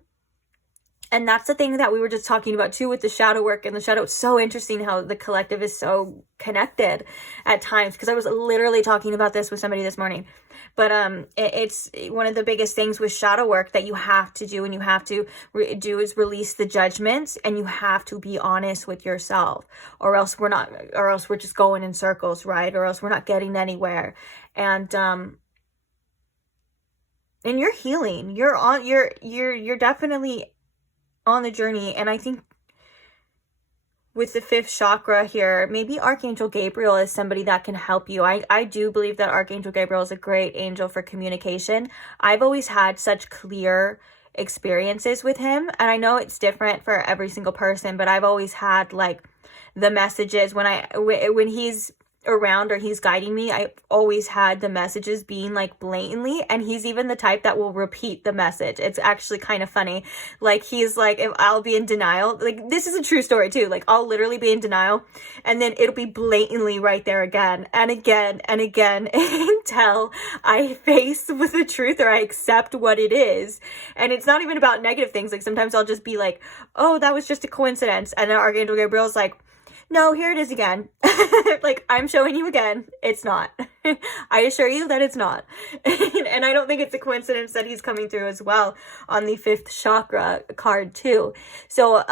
And that's the thing that we were just talking about too with the shadow work and the shadow. It's so interesting how the collective is so connected at times, because I was literally talking about this with somebody this morning. But it's one of the biggest things with shadow work that you have to do, and you have to do, is release the judgments, and you have to be honest with yourself, or else we're just going in circles, right? Or else we're not getting anywhere. And you're healing. You're definitely on the journey. And I think with the 5th chakra here, maybe Archangel Gabriel is somebody that can help you. I do believe that Archangel Gabriel is a great angel for communication. I've always had such clear experiences with him, and I know it's different for every single person, but I've always had like the messages when he's around or he's guiding me, I always had the messages being like blatantly, and he's even the type that will repeat the message. It's actually kind of funny. Like, he's like, if I'll be in denial, like, this is a true story too, like I'll literally be in denial, and then it'll be blatantly right there again and again and again until I face with the truth, or I accept what it is. And it's not even about negative things. Like, sometimes I'll just be like, oh, that was just a coincidence, and then Archangel Gabriel's like, no, here it is again. Like, I'm showing you again. It's not. I assure you that it's not. And I don't think it's a coincidence that he's coming through as well on the 5th chakra card too. So,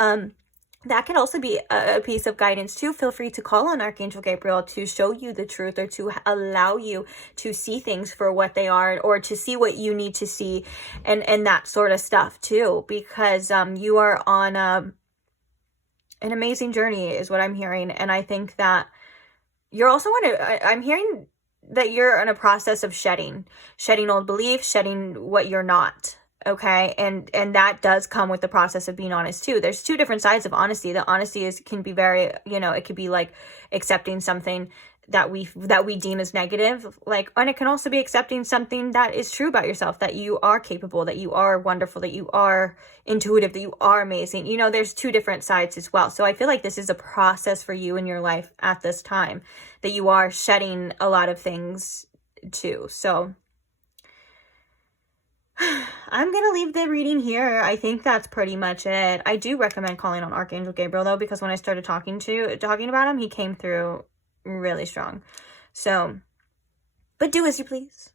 that can also be a piece of guidance too. Feel free to call on Archangel Gabriel to show you the truth, or to allow you to see things for what they are, or to see what you need to see, and that sort of stuff too, because you are on an amazing journey is what I'm hearing. And I think that you're also I'm hearing that you're in a process of shedding old beliefs, shedding what you're not. Okay. And that does come with the process of being honest too. There's two different sides of honesty. The honesty can be very, it could be like accepting something that we deem as negative, like, and it can also be accepting something that is true about yourself, that you are capable, that you are wonderful, that you are intuitive, that you are amazing. There's two different sides as well. So I feel like this is a process for you in your life at this time, that you are shedding a lot of things too. So I'm going to leave the reading here. I think that's pretty much it. I do recommend calling on Archangel Gabriel though, because when I started talking about him, he came through really strong. So, but do as you please,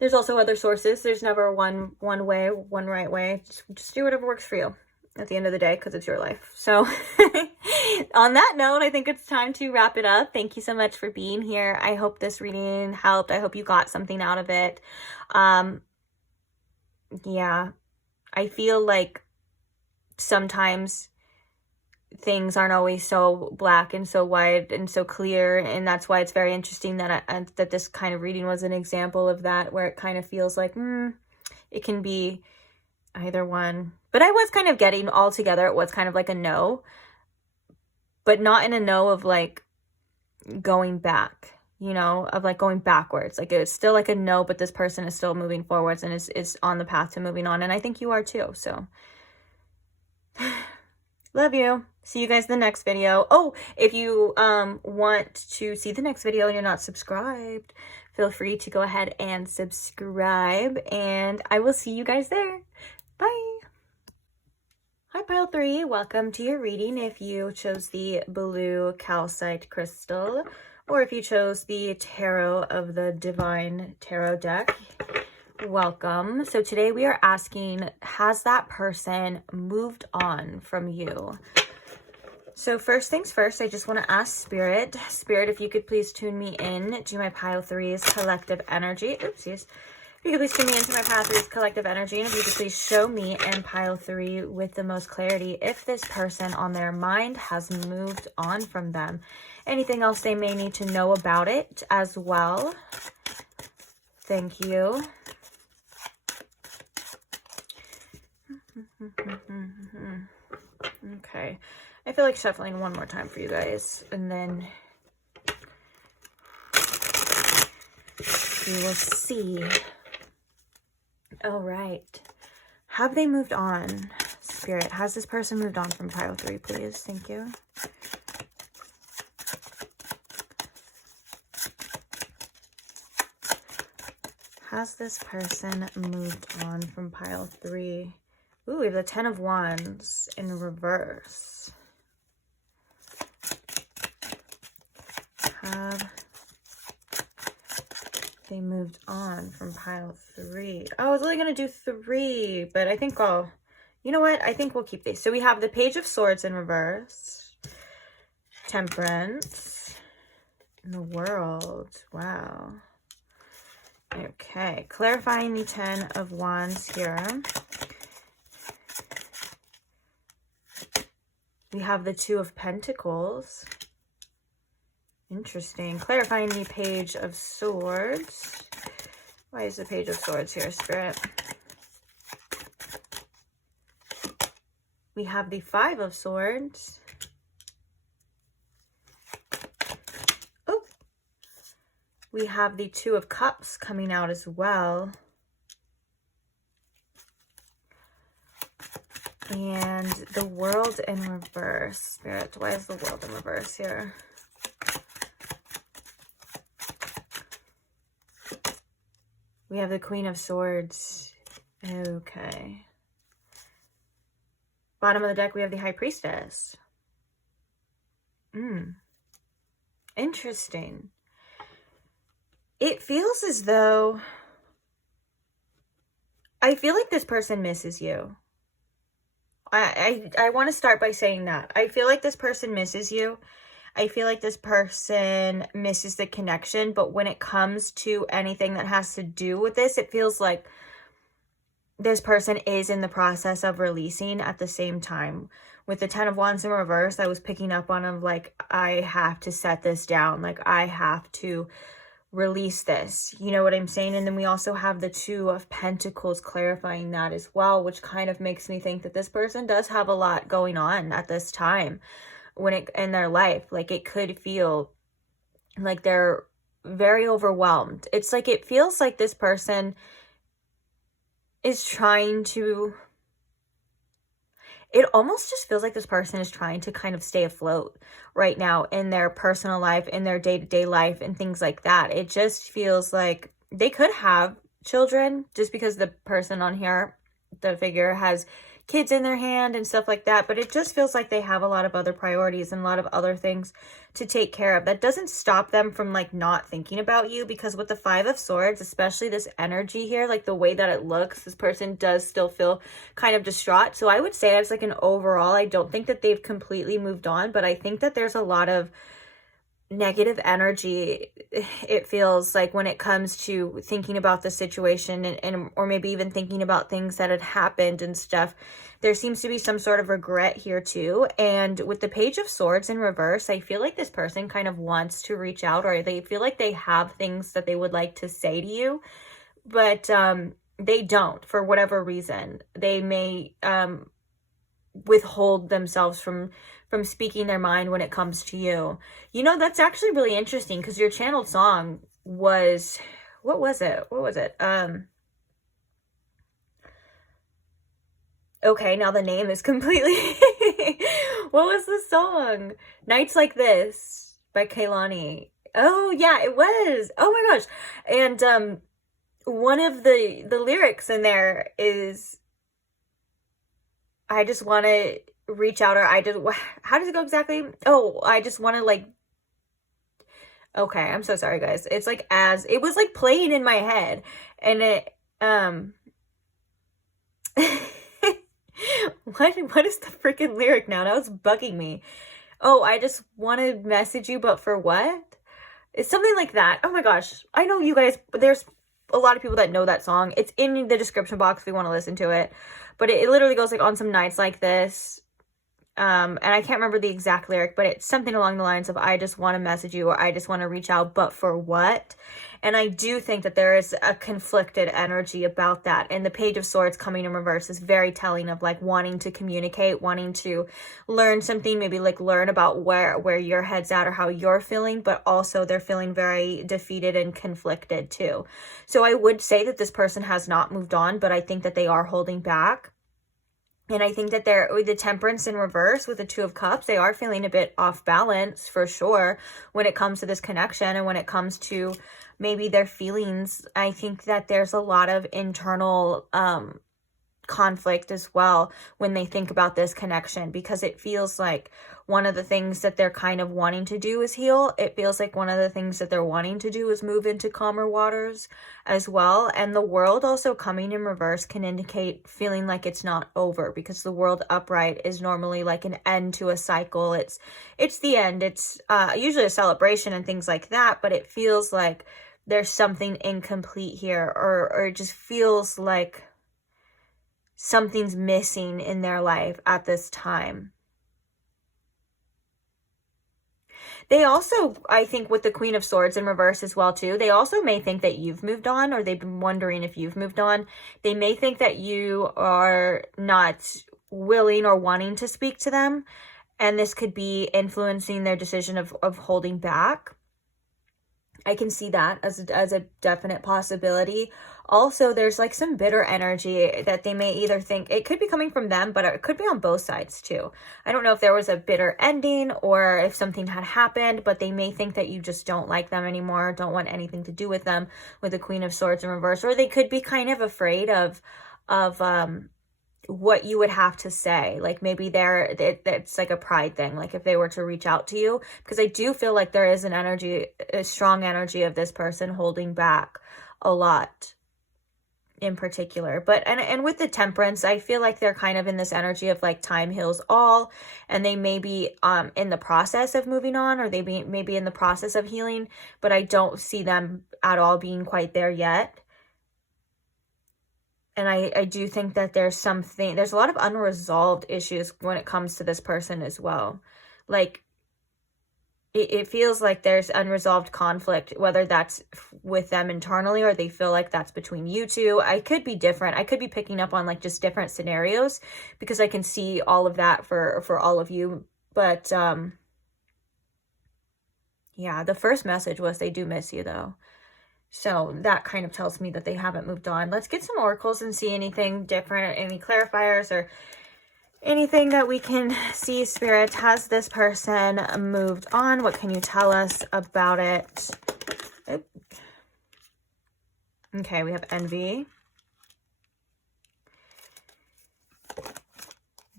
There's also other sources. There's never one way, one right way. Just do whatever works for you at the end of the day, because it's your life. So on that note, I think it's time to wrap it up. Thank you so much for being here. I hope this reading helped. I hope you got something out of it. Yeah, I feel like sometimes things aren't always so black and so white and so clear, and that's why it's very interesting that that this kind of reading was an example of that, where it kind of feels like it can be either one. But I was kind of getting all together, it was kind of like a no, but not in a no of like going back, of like going backwards. Like it's still like a no, but this person is still moving forwards and is on the path to moving on. And I think you are too. So love you. See you guys in the next video. Oh, if you want to see the next video and you're not subscribed, feel free to go ahead and subscribe, and I will see you guys there. Bye. Hi, Pile 3. Welcome to your reading. If you chose the blue calcite crystal, or if you chose the Tarot of the Divine Tarot deck, welcome. So today we are asking, has that person moved on from you? So first things first, I just want to ask Spirit, if you could please tune me in to my Pile 3's collective energy. Oopsies. If you could please tune me into my Pile 3's collective energy, and if you could please show me and Pile 3 with the most clarity if this person on their mind has moved on from them. Anything else they may need to know about it as well. Thank you. Okay. I feel like shuffling one more time for you guys, and then we will see. All right. Have they moved on? Spirit, has this person moved on from Pile 3, please? Thank you. Has this person moved on from Pile 3? Ooh, we have the 10 of Wands in reverse. Have they moved on from Pile 3? Oh, I was only going to do 3, but I think you know what? I think we'll keep these. So we have the Page of Swords in reverse. Temperance. And the World. Wow. Okay. Clarifying the 10 of Wands here. We have the 2 of Pentacles. Interesting. Clarifying the Page of Swords. Why is the Page of Swords here, Spirit? We have the 5 of Swords. Oh! We have the 2 of Cups coming out as well. And the World in reverse. Spirit, why is the World in reverse here? We have the Queen of Swords. Okay. Bottom of the deck, we have the High Priestess. Interesting. It feels as though... I feel like this person misses you. I want to start by saying that. I feel like this person misses you. I feel like this person misses the connection, but when it comes to anything that has to do with this, it feels like this person is in the process of releasing at the same time. With the 10 of Wands in reverse, I was picking up on like, I have to set this down. Like, I have to release this. You know what I'm saying? And then we also have the Two of Pentacles clarifying that as well, which kind of makes me think that this person does have a lot going on at this time in their life. Like, it could feel like they're very overwhelmed. It's like, it feels like this person is trying to, it almost just feels like this person is trying to kind of stay afloat right now in their personal life, in their day-to-day life and things like that. It just feels like they could have children, just because the person on here, the figure, has kids in their hand and stuff like that. But it just feels like they have a lot of other priorities and a lot of other things to take care of. That doesn't stop them from like not thinking about you, because with the Five of Swords, especially this energy here, like the way that it looks, this person does still feel kind of distraught. So I would say, as like an overall, I don't think that they've completely moved on, but I think that there's a lot of negative energy, it feels like, when it comes to thinking about the situation and or maybe even thinking about things that had happened and stuff. There seems to be some sort of regret here too. And with the Page of Swords in reverse, I feel like this person kind of wants to reach out, or they feel like they have things that they would like to say to you, but they don't, for whatever reason. They may withhold themselves from speaking their mind when it comes to you. You know, that's actually really interesting, because your channeled song was, what was it? Okay, now the name is completely, what was the song? Nights Like This by Kehlani. Oh yeah, it was. Oh my gosh. And one of the lyrics in there is, I just want to reach out, or how does it go exactly? Oh, I just want to like, okay, I'm so sorry guys. It's like, as it was like playing in my head, and it what is the freaking lyric now? That was bugging me. Oh, I just want to message you, but for what? It's something like that. Oh my gosh. I know you guys, there's a lot of people that know that song. It's in the description box if you want to listen to it. But it literally goes like, on some nights like this. And I can't remember the exact lyric, but it's something along the lines of, I just want to message you, or I just want to reach out, but for what? And I do think that there is a conflicted energy about that. And the Page of Swords coming in reverse is very telling of like wanting to communicate, wanting to learn something, maybe like learn about where your head's at or how you're feeling, but also they're feeling very defeated and conflicted too. So I would say that this person has not moved on, but I think that they are holding back. And I think that with the Temperance in reverse, with the Two of Cups, they are feeling a bit off balance for sure when it comes to this connection, and when it comes to maybe their feelings. I think that there's a lot of internal conflict as well when they think about this connection, because it feels like one of the things that they're kind of wanting to do is heal. It feels like one of the things that they're wanting to do is move into calmer waters as well. And the World also coming in reverse can indicate feeling like it's not over, because the World upright is normally like an end to a cycle. It's the end. It's usually a celebration and things like that, but it feels like there's something incomplete here, or it just feels like something's missing in their life at this time. They also, I think with the Queen of Swords in reverse as well too, they also may think that you've moved on, or they've been wondering if you've moved on. They may think that you are not willing or wanting to speak to them, and this could be influencing their decision of holding back. I can see that as a definite possibility. Also, there's like some bitter energy that they may either think, it could be coming from them, but it could be on both sides too. I don't know if there was a bitter ending or if something had happened, but they may think that you just don't like them anymore, don't want anything to do with them, with the Queen of Swords in reverse. Or they could be kind of afraid of what you would have to say. Like maybe it's like a pride thing, like if they were to reach out to you, because I do feel like there is a strong energy of this person holding back a lot in particular. But and with the Temperance, I feel like they're kind of in this energy of like time heals all, and they may be in the process of moving on, or they may be in the process of healing, but I don't see them at all being quite there yet. And I do think that there's a lot of unresolved issues when it comes to this person as well. Like it feels like there's unresolved conflict, whether that's with them internally or they feel like that's between you two. I could be different. I could be picking up on like just different scenarios because I can see all of that for all of you. But yeah, the first message was they do miss you though. So that kind of tells me that they haven't moved on. Let's get some oracles and see anything different, any clarifiers or anything that we can see. Spirit, has this person moved on? What can you tell us about it? Okay, we have envy.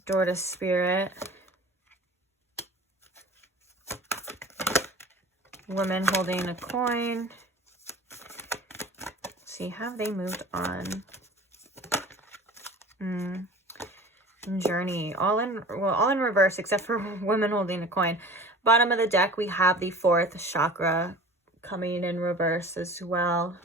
Door to Spirit. Woman holding a coin. Let's see, have they moved on? Journey, all in reverse except for women holding a coin. Bottom of the deck, we have the 4th chakra coming in reverse as well.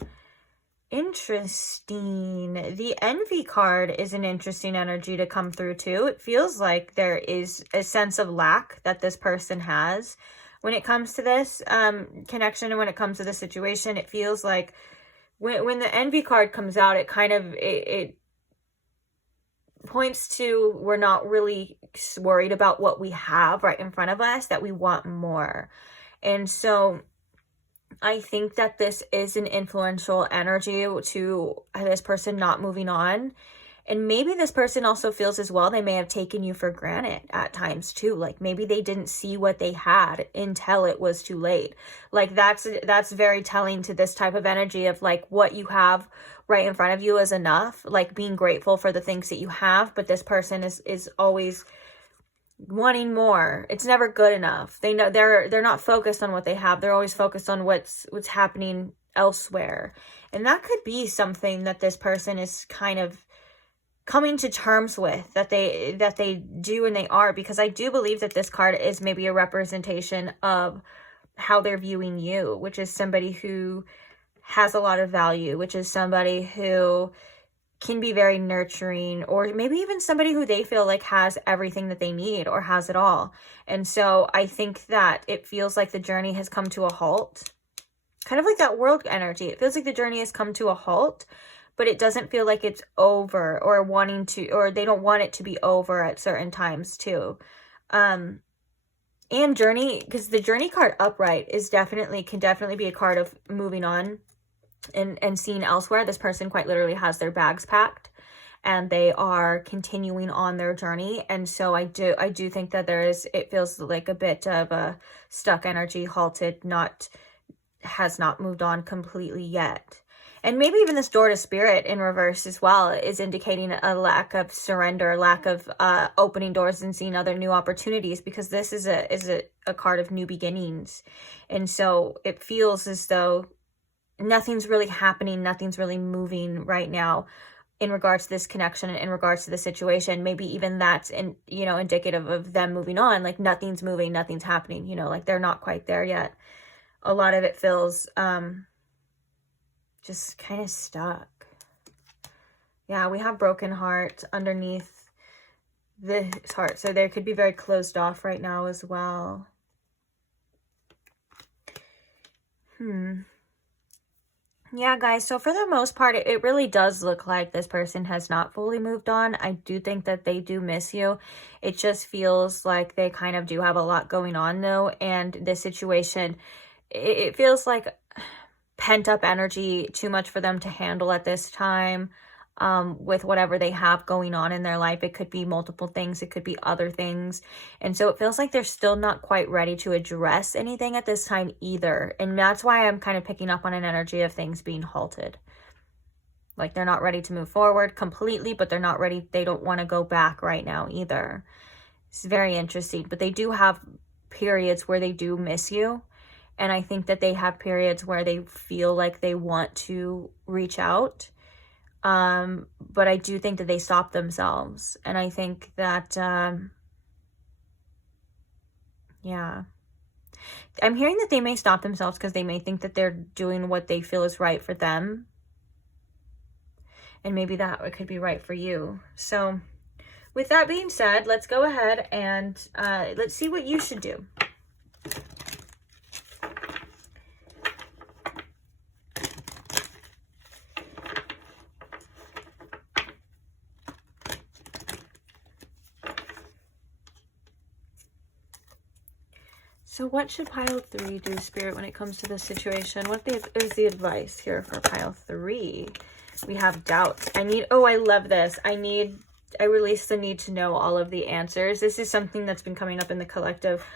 Interesting. The envy card is an interesting energy to come through too. It feels like there is a sense of lack that this person has when it comes to this connection, and when it comes to the situation. It feels like when the envy card comes out, it kind of it points to we're not really worried about what we have right in front of us, that we want more. And so I think that this is an influential energy to this person not moving on. And maybe this person also feels as well, they may have taken you for granted at times too. Like maybe they didn't see what they had until it was too late. Like that's very telling to this type of energy of like what you have right in front of you is enough. Like being grateful for the things that you have, but this person is always wanting more. It's never good enough. They know they're not focused on what they have. They're always focused on what's happening elsewhere. And that could be something that this person is kind of coming to terms with, that they do and they are, because I do believe that this card is maybe a representation of how they're viewing you, which is somebody who has a lot of value, which is somebody who can be very nurturing, or maybe even somebody who they feel like has everything that they need or has it all. And so I think that it feels like the journey has come to a halt, kind of like that world energy. It feels like the journey has come to a halt, but it doesn't feel like it's over, or or they don't want it to be over at certain times too. And journey, because the journey card upright can definitely be a card of moving on and seeing elsewhere. This person quite literally has their bags packed and they are continuing on their journey. And so I do think that it feels like a bit of a stuck energy, halted, has not moved on completely yet. And maybe even this door to Spirit in reverse as well is indicating a lack of surrender, lack of opening doors and seeing other new opportunities, because this is a card of new beginnings. And so it feels as though nothing's really happening, nothing's really moving right now in regards to this connection and in regards to the situation. Maybe even that's indicative of them moving on, like nothing's moving, nothing's happening, like they're not quite there yet. A lot of it feels just kind of stuck. Yeah, we have broken heart underneath this heart. So they could be very closed off right now as well. Yeah, guys, so for the most part, it really does look like this person has not fully moved on. I do think that they do miss you. It just feels like they kind of do have a lot going on, though. And this situation, it feels like pent up energy, too much for them to handle at this time. With whatever they have going on in their life. It could be multiple things. It could be other things. And so it feels like they're still not quite ready to address anything at this time either. And that's why I'm kind of picking up on an energy of things being halted. Like they're not ready to move forward completely, but they're not ready. They don't want to go back right now either. It's very interesting. But they do have periods where they do miss you. And I think that they have periods where they feel like they want to reach out. But I do think that they stop themselves. And I think that, yeah, I'm hearing that they may stop themselves because they may think that they're doing what they feel is right for them. And maybe that could be right for you. So with that being said, let's go ahead and, let's see what you should do. So what should pile 3 do, Spirit, when it comes to this situation? What is the advice here for pile 3? We have doubts. I love this. I release the need to know all of the answers. This is something that's been coming up in the collective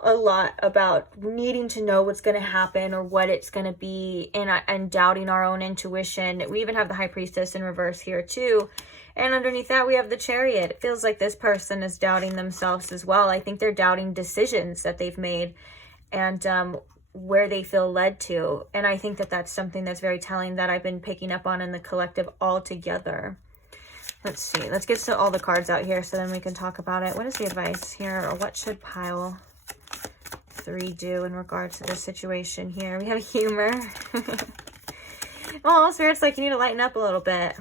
a lot, about needing to know what's going to happen or what it's going to be, and doubting our own intuition. We even have the High Priestess in reverse here too. And underneath that, we have the Chariot. It feels like this person is doubting themselves as well. I think they're doubting decisions that they've made and where they feel led to. And I think that that's something that's very telling that I've been picking up on in the collective altogether. Let's see. Let's get all the cards out here so then we can talk about it. What is the advice here, or what should pile 3 do in regards to this situation here? We have humor. Oh, Spirit's like, you need to lighten up a little bit.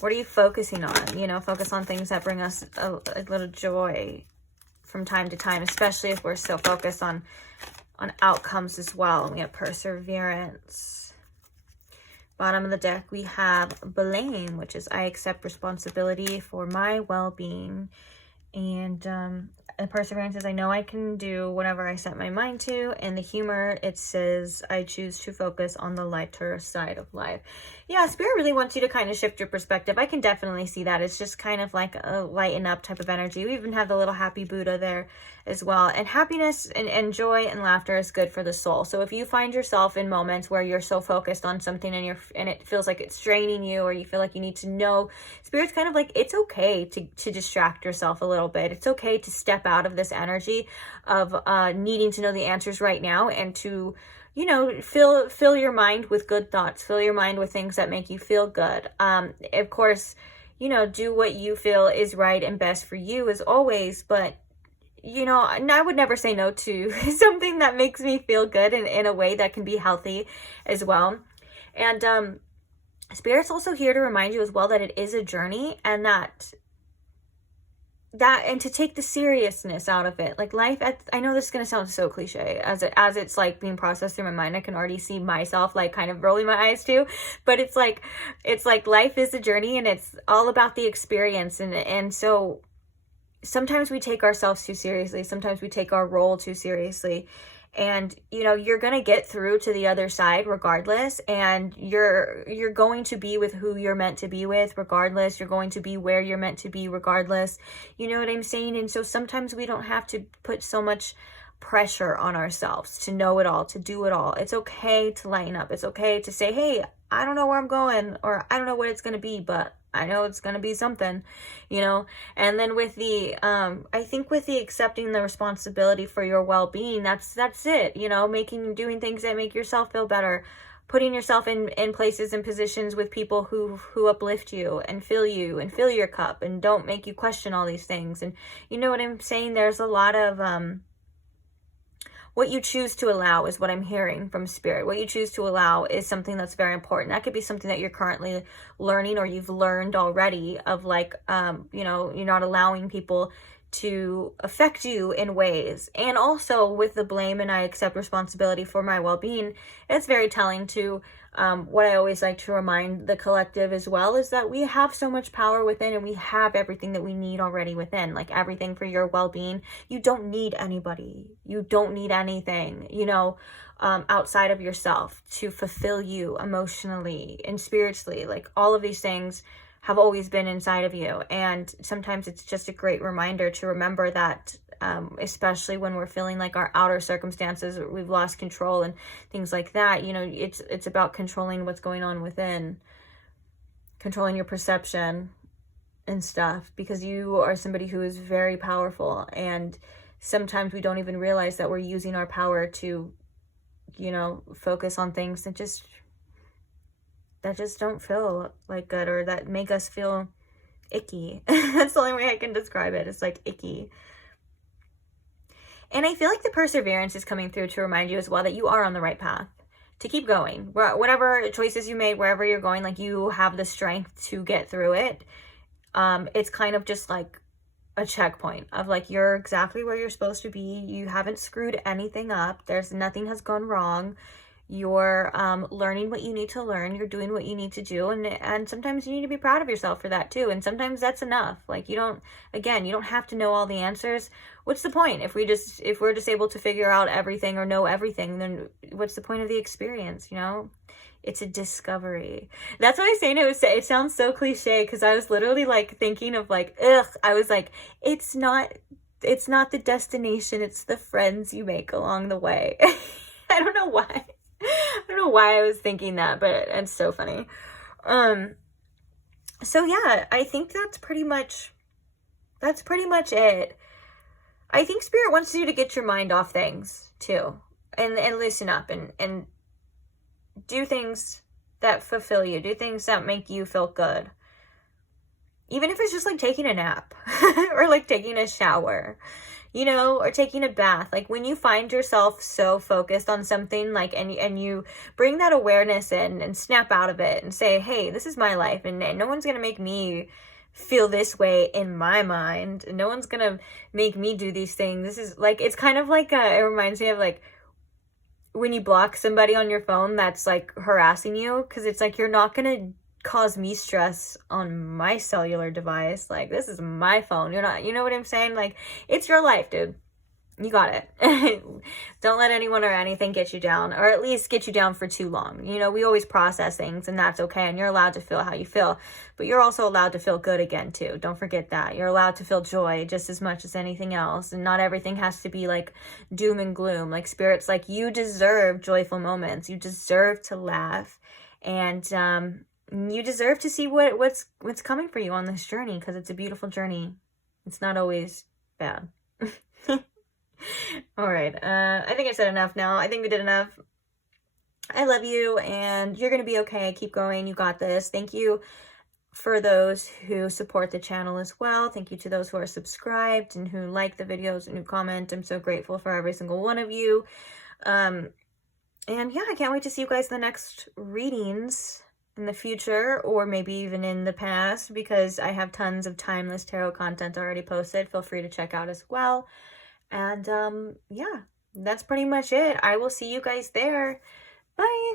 What are you focusing on? You know, focus on things that bring us a little joy from time to time, especially if we're still focused on outcomes as well. We have perseverance. Bottom of the deck, we have blame, which is I accept responsibility for my well-being. And perseverance is I know I can do whatever I set my mind to. And the humor, it says I choose to focus on the lighter side of life. Yeah, Spirit really wants you to kind of shift your perspective. I can definitely see that. It's just kind of like a lighten up type of energy. We even have the little happy Buddha there as well. And happiness and joy and laughter is good for the soul. So if you find yourself in moments where you're so focused on something and it feels like it's draining you, or you feel like you need to know, Spirit's kind of like, it's okay to distract yourself a little bit. It's okay to step out of this energy of needing to know the answers right now, and to, you know, fill your mind with good thoughts, fill your mind with things that make you feel good. Of course, you know, do what you feel is right and best for you as always, but you know, I would never say no to something that makes me feel good in a way that can be healthy as well. And Spirit's also here to remind you as well that it is a journey, and that and to take the seriousness out of it. Like life, I know this is going to sound so cliche as it's like being processed through my mind. I can already see myself like kind of rolling my eyes too, but it's like life is a journey, and it's all about the experience. And so sometimes we take ourselves too seriously. Sometimes we take our role too seriously. And, you know, you're going to get through to the other side regardless. And you're going to be with who you're meant to be with regardless. You're going to be where you're meant to be regardless. You know what I'm saying? And so sometimes we don't have to put so much pressure on ourselves to know it all, to do it all. It's okay to lighten up. It's okay to say, hey, I don't know where I'm going, or I don't know what it's going to be, but I know it's going to be something, you know. And then with the, I think with the accepting the responsibility for your well-being, that's it, you know, doing things that make yourself feel better, putting yourself in places and positions with people who uplift you and fill your cup and don't make you question all these things. And you know what I'm saying? There's a lot of, what you choose to allow is what I'm hearing from Spirit. What you choose to allow is something that's very important. That could be something that you're currently learning, or you've learned already, of like, you know, you're not allowing people to affect you in ways. And also with the blame and I accept responsibility for my well-being, it's very telling to what I always like to remind the collective as well, is that we have so much power within, and we have everything that we need already within, like everything for your well-being. You don't need anybody. You don't need anything, you know, outside of yourself to fulfill you emotionally and spiritually. Like all of these things have always been inside of you. And sometimes it's just a great reminder to remember that, especially when we're feeling like our outer circumstances, we've lost control and things like that. You know, it's about controlling what's going on within, controlling your perception and stuff, because you are somebody who is very powerful. And sometimes we don't even realize that we're using our power to, you know, focus on things that just don't feel like good, or that make us feel icky. That's the only way I can describe it. It's like icky. And I feel like the perseverance is coming through to remind you as well that you are on the right path, to keep going. Whatever choices you made, wherever you're going, like you have the strength to get through it. It's kind of just like a checkpoint of like, you're exactly where you're supposed to be. You haven't screwed anything up. Nothing has gone wrong. You're learning what you need to learn. You're doing what you need to do. And sometimes you need to be proud of yourself for that too. And sometimes that's enough. Like you don't have to know all the answers. What's the point? If we're just able to figure out everything or know everything, then what's the point of the experience, you know? It's a discovery. That's why I say it sounds so cliche, because I was literally like thinking of like, I was like, it's not the destination, it's the friends you make along the way. I don't know why. I don't know why I was thinking that, but it's so funny. So yeah, I think that's pretty much it. I think Spirit wants you to get your mind off things too, and loosen up and do things that fulfill you, do things that make you feel good. Even if it's just like taking a nap or like taking a shower, you know, or taking a bath. Like when you find yourself so focused on something, like, and you bring that awareness in and snap out of it and say, hey, this is my life, and no one's going to make me feel this way in my mind. No one's going to make me do these things. This is like, it's kind of like, it reminds me of like when you block somebody on your phone that's like harassing you, because it's like, you're not going to cause me stress on my cellular device. Like, this is my phone. You're not, you know what I'm saying? Like, it's your life, dude. You got it. Don't let anyone or anything get you down, or at least get you down for too long. You know, we always process things, and that's okay. And you're allowed to feel how you feel, but you're also allowed to feel good again too. Don't forget that. You're allowed to feel joy just as much as anything else. And not everything has to be like doom and gloom. Like Spirit's like, you deserve joyful moments. You deserve to laugh. And, you deserve to see what's coming for you on this journey, because it's a beautiful journey. It's not always bad. All right. I think I said enough now. I think we did enough. I love you, and you're going to be okay. Keep going. You got this. Thank you for those who support the channel as well. Thank you to those who are subscribed and who like the videos and who comment. I'm so grateful for every single one of you. And yeah, I can't wait to see you guys in the next readings in the future, or maybe even in the past, because I have tons of timeless tarot content already posted. Feel free to check out as well. And yeah, that's pretty much it. I will see you guys there. Bye.